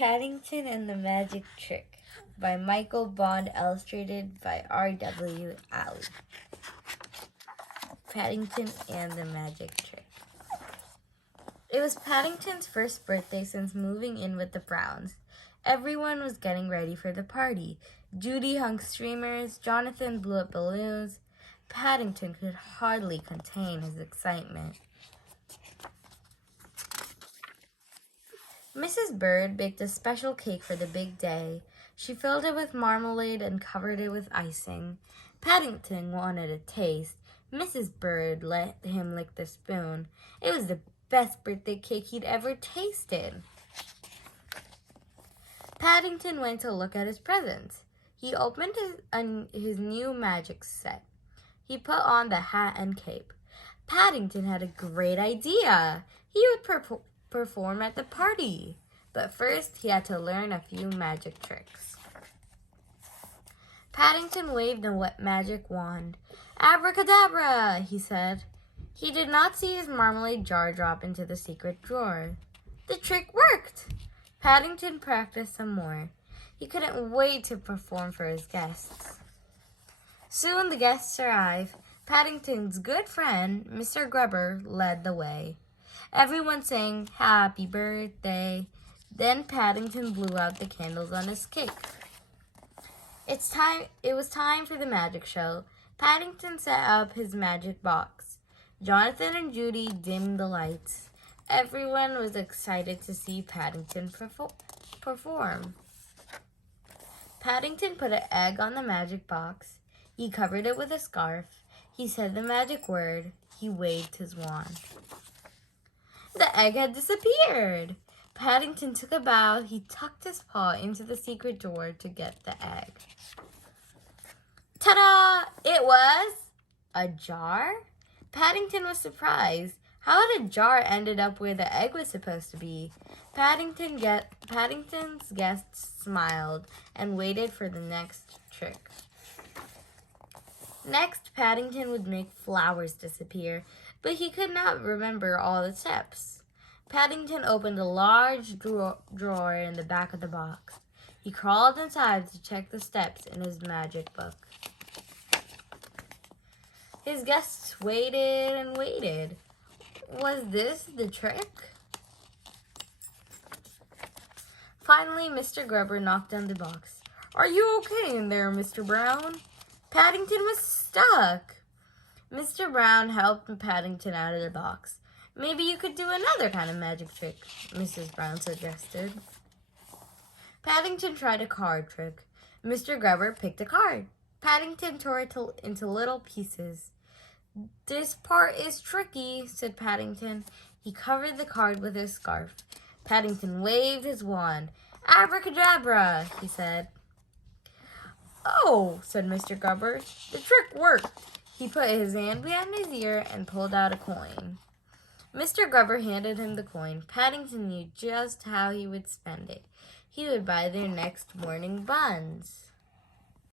Paddington and the Magic Trick by Michael Bond, illustrated by R.W. Alley. Paddington and the Magic Trick. It was Paddington's first birthday since moving in with the Browns. Everyone was getting ready for the party. Judy hung streamers, Jonathan blew up balloons. Paddington could hardly contain his excitement. Mrs. Bird baked a special cake for the big day. She filled it with marmalade and covered it with icing. Paddington wanted a taste. Mrs. Bird let him lick the spoon. It was the best birthday cake he'd ever tasted. Paddington went to look at his presents. He opened his new magic set. He put on the hat and cape. Paddington had a great idea. He would perform at the party. But first, he had to learn a few magic tricks. Paddington waved a wet magic wand. "Abracadabra," he said. He did not see his marmalade jar drop into the secret drawer. The trick worked. Paddington practiced some more. He couldn't wait to perform for his guests. Soon the guests arrived. Paddington's good friend, Mr. Grubber, led the way. Everyone sang "Happy Birthday." Then Paddington blew out the candles on his cake. It was time for the magic show. Paddington set up his magic box. Jonathan and Judy dimmed the lights. Everyone was excited to see Paddington perform. Paddington put an egg on the magic box. He covered it with a scarf. He said the magic word. He waved his wand. The egg had disappeared. Paddington took a bow. He tucked his paw into the secret drawer to get the egg. Ta-da! It was a jar. Paddington was surprised. How had a jar ended up where the egg was supposed to be? Paddington's guests smiled and waited for the next trick. Next, Paddington would make flowers disappear, but he could not remember all the steps. Paddington opened a large drawer in the back of the box. He crawled inside to check the steps in his magic book. His guests waited and waited. Was this the trick? Finally, Mr. Grubber knocked on the box. "Are you okay in there, Mr. Brown?" Paddington was stuck. Mr. Brown helped Paddington out of the box. "Maybe you could do another kind of magic trick," Mrs. Brown suggested. Paddington tried a card trick. Mr. Grubber picked a card. Paddington tore it into little pieces. "This part is tricky," said Paddington. He covered the card with his scarf. Paddington waved his wand. "Abracadabra," he said. "Oh," said Mr. Grubber, "the trick worked." He put his hand behind his ear and pulled out a coin. Mr. Grubber handed him the coin. Paddington knew just how he would spend it. He would buy their next morning buns.